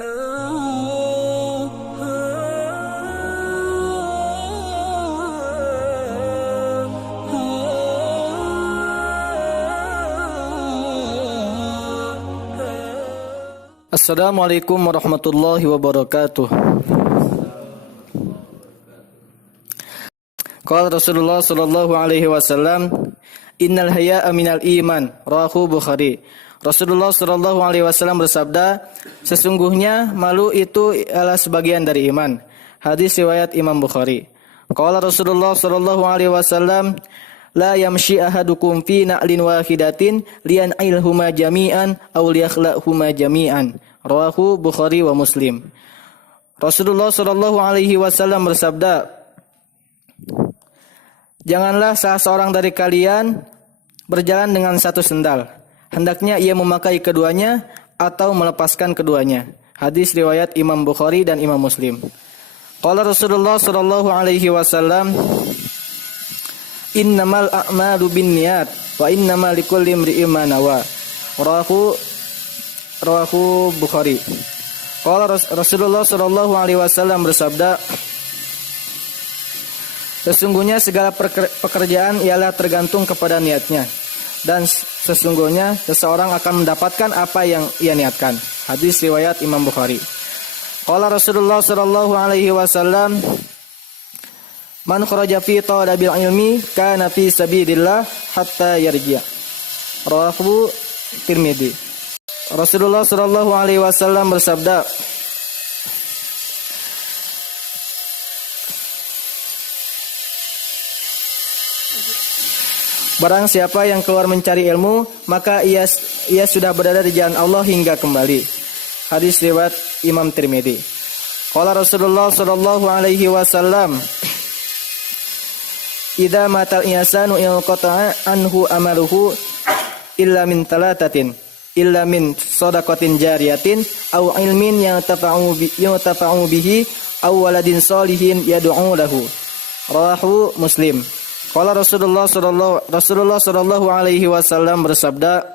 Assalamualaikum warahmatullahi wabarakatuh. Qala Rasulullah sallallahu alaihi wasallam, "Innal haya'a minal iman." Rawahu Bukhari. Rasulullah sallallahu alaihi wasallam bersabda, sesungguhnya malu itu adalah sebagian dari iman. Hadis riwayat Imam Bukhari. Qala Rasulullah sallallahu alaihi wasallam, la yamshi ahadukum fi na'lin wahidatin liyan'ilhuma jami'an aw liyakhla'huma jami'an. Rawahu Bukhari wa Muslim. Rasulullah sallallahu alaihi wasallam bersabda, janganlah salah seorang dari kalian berjalan dengan satu sendal. Hendaknya ia memakai keduanya atau melepaskan keduanya. Hadis riwayat Imam Bukhari dan Imam Muslim. Qala Rasulullah sallallahu alaihi wasallam, innamal a'malu binniyat wa innamal likulli imri'in ma nawa. Rawahu Bukhari. Qala Rasulullah sallallahu alaihi wasallam bersabda, sesungguhnya segala pekerjaan ialah tergantung kepada niatnya, dan sesungguhnya seseorang akan mendapatkan apa yang ia niatkan. Hadis riwayat Imam Bukhari. Qala Rasulullah sallallahu alaihi wasallam, man kharaja fi talabil ilmi kana fi sabilillah hatta yarji'. Rawahu Tirmidzi. Rasulullah sallallahu alaihi wasallam bersabda, barang siapa yang keluar mencari ilmu, maka ia sudah berada di jalan Allah hingga kembali. Hadis riwayat Imam Tirmidzi. Qala Rasulullah sallallahu alaihi wasallam, idza matal insanu inqata'a anhu amaluhu illa min talatatin, illa min shadaqatin jariyatin aw ilmin yantafa'u bihi aw waladin shalihin yad'u lahu. Rawahu Muslim. Qala Rasulullah sallallahu alaihi wasallam bersabda,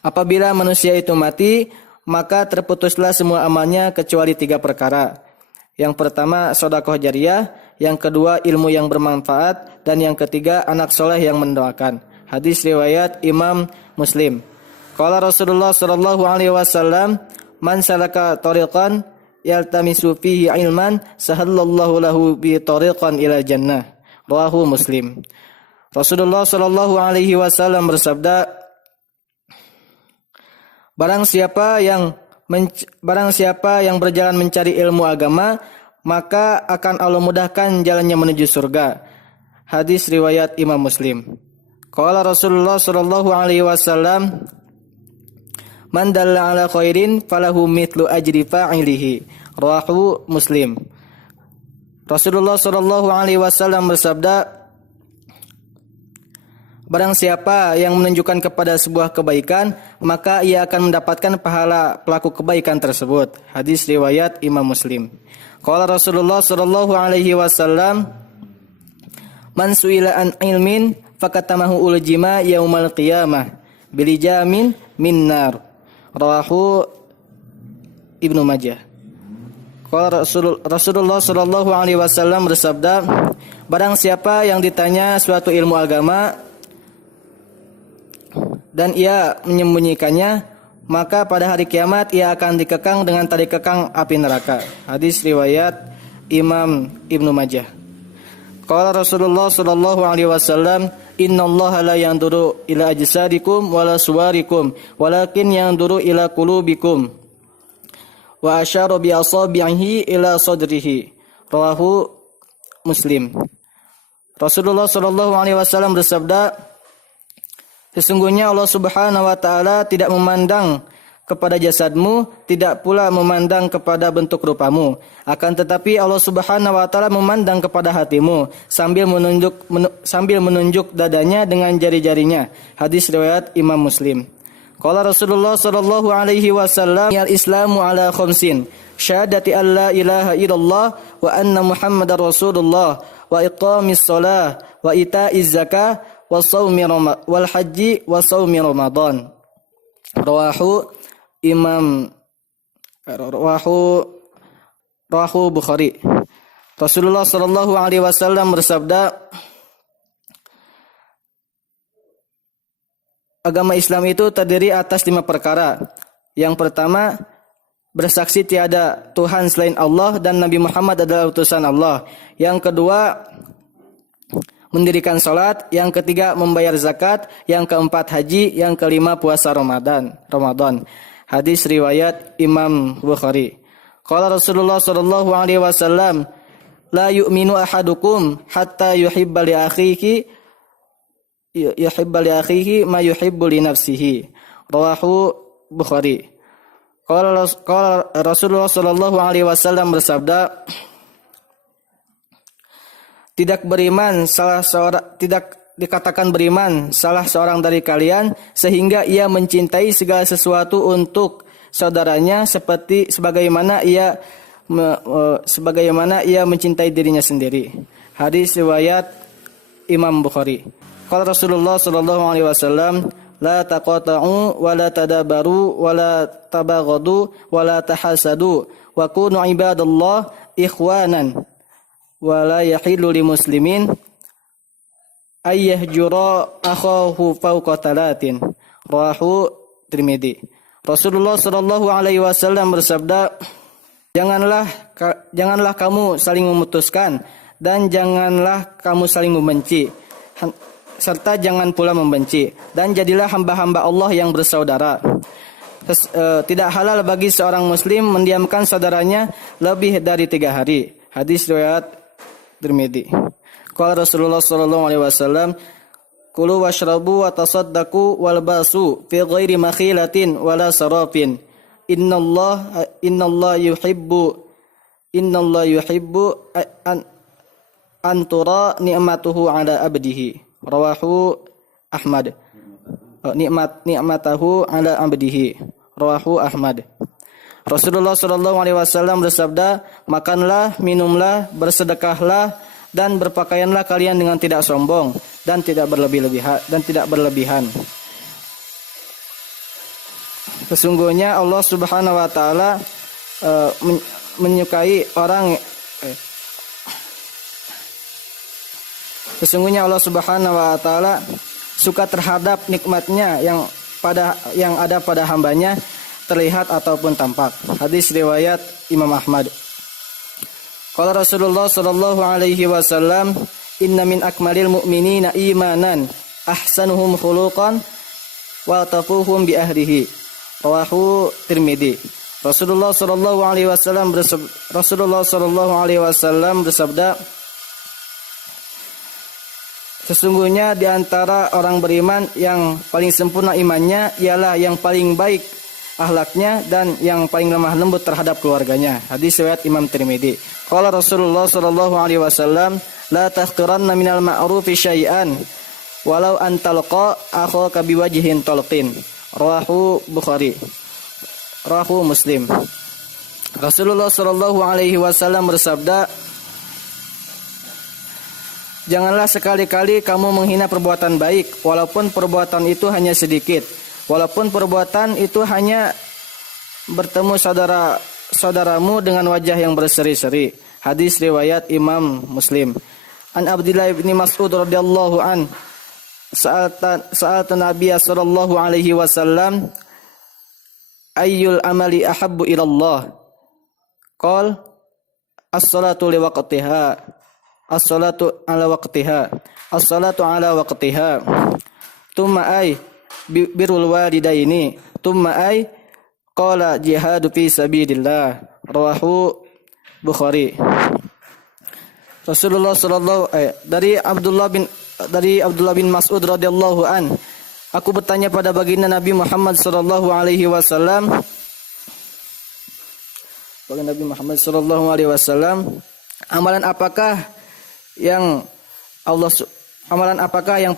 apabila manusia itu mati, maka terputuslah semua amalnya kecuali 3 perkara. Yang pertama sedekah jariyah, yang kedua ilmu yang bermanfaat, dan yang ketiga anak soleh yang mendoakan. Hadis riwayat Imam Muslim. Qala Rasulullah sallallahu alaihi wasallam, man salaka tariqan yaltamisu fihi ilman sahallallahu lahu bi tariqan ila jannah. Rawahu Muslim. Rasulullah sallallahu alaihi wasallam bersabda, barang siapa yang berjalan mencari ilmu agama, maka akan Allah mudahkan jalannya menuju surga. Hadis riwayat Imam Muslim. Qala Rasulullah sallallahu alaihi wasallam, man dalla ala khairin falahu mithlu ajri fa'ilihi. Rawahu Muslim. Rasulullah sallallahu alaihi wasallam bersabda, barang siapa yang menunjukkan kepada sebuah kebaikan, maka ia akan mendapatkan pahala pelaku kebaikan tersebut. Hadis riwayat Imam Muslim. Qala Rasulullah sallallahu alaihi wasallam, man su'ila an ilmin fakatamahu uljima yaumal qiyamah bilijamin min nar. Rawahu Ibnu Majah. Qala Rasulullah sallallahu alaihi wasallam bersabda, barang siapa yang ditanya suatu ilmu agama dan ia menyembunyikannya, maka pada hari kiamat ia akan dikekang dengan tali kekang api neraka. Hadis riwayat Imam Ibnu Majah. Qala Rasulullah sallallahu alaihi wasallam, innallaha la yanzuru ila ajsadikum wala suwarikum walakin yanzuru ila qulubikum. Wa asyara bi asabihi ila sadrihi. Rawahu Muslim. Rasulullah sallallahu alaihi wasallam bersabda, sesungguhnya Allah Subhanahu wa taala tidak memandang kepada jasadmu, tidak pula memandang kepada bentuk rupamu. Akan tetapi Allah Subhanahu wa taala memandang kepada hatimu sambil menunjuk dadanya dengan jari-jarinya. Hadis riwayat Imam Muslim. Qala Rasulullah sallallahu alaihi wasallam, al-islamu ala khamsin, syahadati an la ilaha illallah wa anna Muhammadar Rasulullah wa iqamis shalah wa ita'iz zakah wa shaumi wal haji wa shaumi Ramadan. Rawahu Imam Rawahu Bukhari. Rasulullah sallallahu alaihi wasallam bersabda, agama Islam itu terdiri atas 5 perkara. Yang pertama, bersaksi tiada Tuhan selain Allah dan Nabi Muhammad adalah utusan Allah. Yang kedua, mendirikan salat. Yang ketiga, membayar zakat. Yang keempat, haji. Yang kelima, puasa Ramadan. Hadis riwayat Imam Bukhari. Qala Rasulullah sallallahu alaihi wasallam, la yu'minu ahadukum hatta yuhibba li akhihi ma yuhibbu li nafsihi. Rawahu Bukhari. Qala Rasulullah sallallahu alaihi wasallam bersabda, tidak dikatakan beriman salah seorang dari kalian sehingga ia mencintai segala sesuatu untuk saudaranya sebagaimana ia mencintai dirinya sendiri. Hadis riwayat Imam Bukhari. Qala Rasulullah sallallahu alaihi wasallam, la taqata'u wa la tadabaru wa la tabaghadu wa la tahasadu wa kunu ibadallah ikhwanan wa la yahillu li muslimin ayyahjura akhahu fawqa talatin. Rawahu Tirmidzi. Rasulullah sallallahu alaihi wasallam bersabda, janganlah kamu saling memutuskan dan janganlah kamu saling membenci, serta jangan pula membenci, dan jadilah hamba-hamba Allah yang bersaudara. Tidak halal bagi seorang muslim mendiamkan saudaranya lebih dari 3 hari. Hadis riwayat Tirmidzi. Qala Rasulullah sallallahu alaihi wasallam, kulu washrabu wa tasaddaqu wal basu fi ghairi makhilatin wala sarafin. Innallaha yuhibbu an tura ni'matuhu ala abdihi. Rawahu Ahmad. Ni'matahu ala abdihi. Rawahu Ahmad. Rasulullah sallallahu alaihi wasallam bersabda, makanlah, minumlah, bersedekahlah dan berpakaianlah kalian dengan tidak sombong dan tidak berlebihan. Sesungguhnya Allah Subhanahu wa taala menyukai orang Sesungguhnya Allah Subhanahu wa taala suka terhadap nikmatnya yang ada pada hambanya, terlihat ataupun tampak. Hadis riwayat Imam Ahmad. Qala Rasulullah sallallahu alaihi wasallam, inna min akmalil mu'minina imanan ahsanuhum khuluqan wa tafuhum bi ahlihi. Rawahu Tirmidzi. Rasulullah sallallahu alaihi wasallam bersabda, sesungguhnya di antara orang beriman yang paling sempurna imannya ialah yang paling baik akhlaknya dan yang paling lemah lembut terhadap keluarganya. Hadis riwayat Imam Tirmidzi. Qala Rasulullah sallallahu alaihi wasallam, la tahqiranna minal ma'rufi syai'an walau an talqa akhaka biwajhin talqin. Rawahu Bukhari. Rawahu Muslim. Rasulullah sallallahu alaihi wasallam bersabda, janganlah sekali-kali kamu menghina perbuatan baik walaupun perbuatan itu hanya sedikit. Walaupun perbuatan itu hanya bertemu saudaramu dengan wajah yang berseri-seri. Hadis riwayat Imam Muslim. An Abdullah bin Mas'ud radhiyallahu an sa'alta Nabiy sallallahu alaihi wasallam, ayyul amali ahabbu ila Allah? Qal as-salatu li waqtiha. As-salatu ala waqtiha. As-salatu ala waqtiha. Tsumma ay birrul walidaini. Tsumma ay qala jihadu fi sabilillah. Rawahu Bukhari. Rasulullah dari Abdullah bin Mas'ud radhiyallahu an, aku bertanya pada baginda Nabi Muhammad sallallahu alaihi wasallam, amalan apakah yang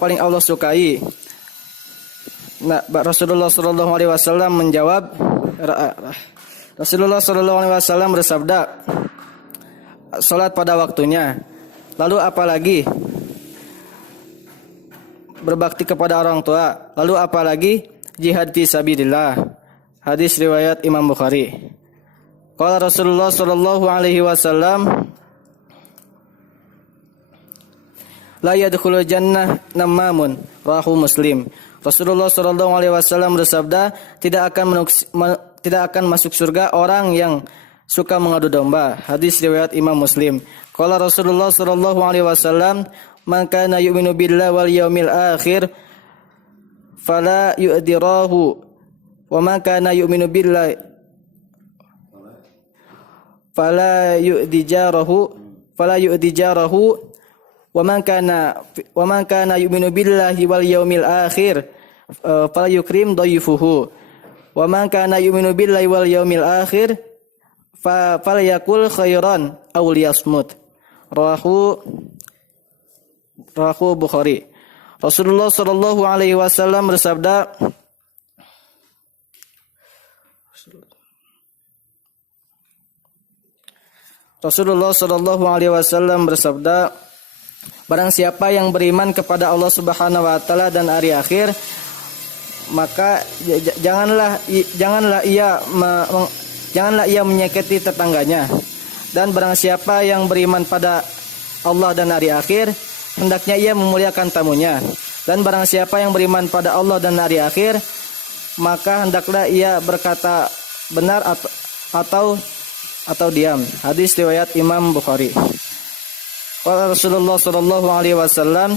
paling Allah sukai? Rasulullah sallallahu alaihi wasallam menjawab, Rasulullah sallallahu alaihi wasallam bersabda, salat pada waktunya. Lalu apalagi? Berbakti kepada orang tua. Lalu apalagi? Jihad fi sabilillah. Hadis riwayat Imam Bukhari. Qala Rasulullah sallallahu alaihi wasallam, la yadkhulul jannah namamun, rawahu Muslim. Rasulullah sallallahu alaihi wasallam bersabda, tidak akan masuk surga orang yang suka mengadu domba. Hadis riwayat Imam Muslim. Qala Rasulullah sallallahu alaihi wasallam, man kana yu'minu billahi wal yaumil akhir fala yu'dirahu wa man kana yu'minu billahi fala yu'dijarahu wa man kana yu'minu billahi wal yaumil akhir fala yukrim dhayfuhu wa man kana yu'minu billahi wal yaumil akhir falyakul khairan aw liyasmut. Rawahu Bukhari. Rasulullah sallallahu alaihi wasallam bersabda, barang siapa yang beriman kepada Allah Subhanahu wa taala dan hari akhir, maka janganlah ia menyakiti tetangganya. Dan barang siapa yang beriman pada Allah dan hari akhir, hendaknya ia memuliakan tamunya. Dan barang siapa yang beriman pada Allah dan hari akhir, maka hendaklah ia berkata benar atau diam. Hadis riwayat Imam Bukhari. Qala Rasulullah sallallahu alaihi wasallam,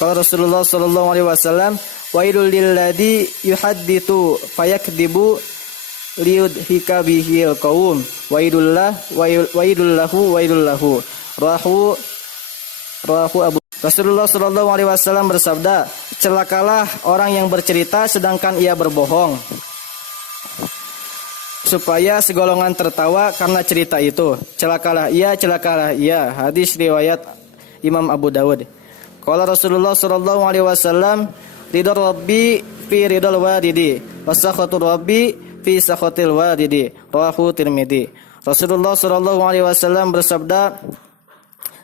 Qala Rasulullah sallallahu alaihi wasallam, wailul lil ladzi yuhadditsu fayakdzibu liyudhika bihil qaum wailul lahu rawahu Abu. Rasulullah sallallahu alaihi wasallam bersabda, celakalah orang yang bercerita sedangkan ia berbohong, supaya segolongan tertawa karena cerita itu. Celakalah ia. Hadis riwayat Imam Abu Dawud. Qala Rasulullah sallallahu alaihi wasallam, ridha rabbi fi ridal walidi wa sakhatur rabbi fi sakhatil walidi. Rawahu Tirmidzi. Rasulullah sallallahu alaihi wasallam bersabda,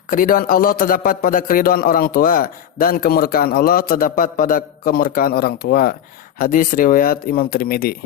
keridhaan Allah terdapat pada keridhaan orang tua dan kemurkaan Allah terdapat pada kemurkaan orang tua. Hadis riwayat Imam Tirmidzi.